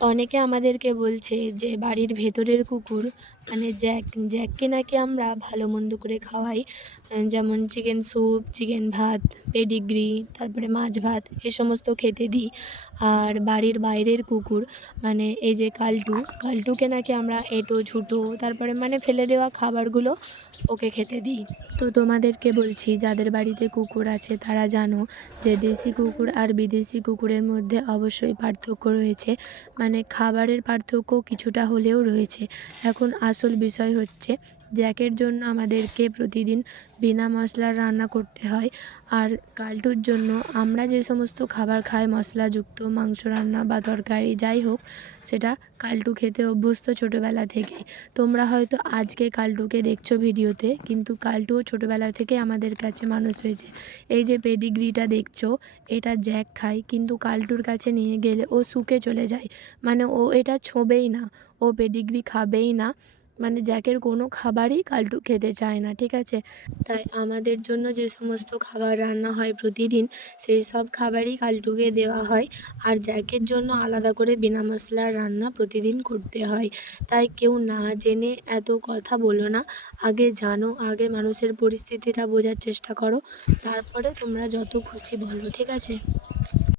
অনেকে আমাদেরকে বলছে যে বাড়ির ভেতরের কুকুর মানে জ্যাককে নাকি আমরা ভালো মন্দ করে খাওয়াই। যেমন চিকেন স্যুপ, চিকেন ভাত, পেডিগ্রি, তারপরে মাছ ভাত এ সমস্ত খেতে দিই। আর বাড়ির বাইরের কুকুর মানে এই যে কালটুকে নাকি আমরা এঁটো ঝুঁটো তারপরে মানে ফেলে দেওয়া খাবারগুলো ওকে খেতে দিই। তো তোমাদেরকে বলছি, যাদের বাড়িতে কুকুর আছে তারা জানো যে দেশি কুকুর আর বিদেশি কুকুরের মধ্যে অবশ্যই পার্থক্য রয়েছে। মানে খাবারের পার্থক্য কিছুটা হলেও রয়েছে। এখন আসল বিষয় হচ্ছে জ্যাকের জন্য আমাদেরকে প্রতিদিন বিনা মশলার রান্না করতে হয়। আর কালটুর জন্য আমরা যে সমস্ত খাবার খাই মশলাযুক্ত মাংস রান্না বা তরকারি যাই হোক, সেটা কালটু খেতে অভ্যস্ত ছোটোবেলা থেকেই। তোমরা হয়তো আজকে কালটুকে দেখছো ভিডিওতে, কিন্তু কালটুও ছোটোবেলা থেকে আমাদের কাছে মানুষ হয়েছে। এই যে পেডিগ্রিটা দেখছো, এটা জ্যাক খায়, কিন্তু কালটুর কাছে নিয়ে গেলে ও শুকে চলে যায়। মানে ও এটা ছোঁবেই না, ও পেডিগ্রি খাবেই না। মানে জ্যাকের কোনো খাবারই কালটু খেতে চায় না, ঠিক আছে? তাই আমাদের জন্য যে সমস্ত খাবার রান্না হয় প্রতিদিন, সেই সব খাবারই কালটুকে দেওয়া হয়। আর জ্যাকের জন্য আলাদা করে বিনা মশলার রান্না প্রতিদিন করতে হয়। তাই কেউ না জেনে এত কথা বলো না। আগে জানো, আগে মানুষের পরিস্থিতিটা বোঝার চেষ্টা করো, তারপরে তোমরা যত খুশি বলো, ঠিক আছে?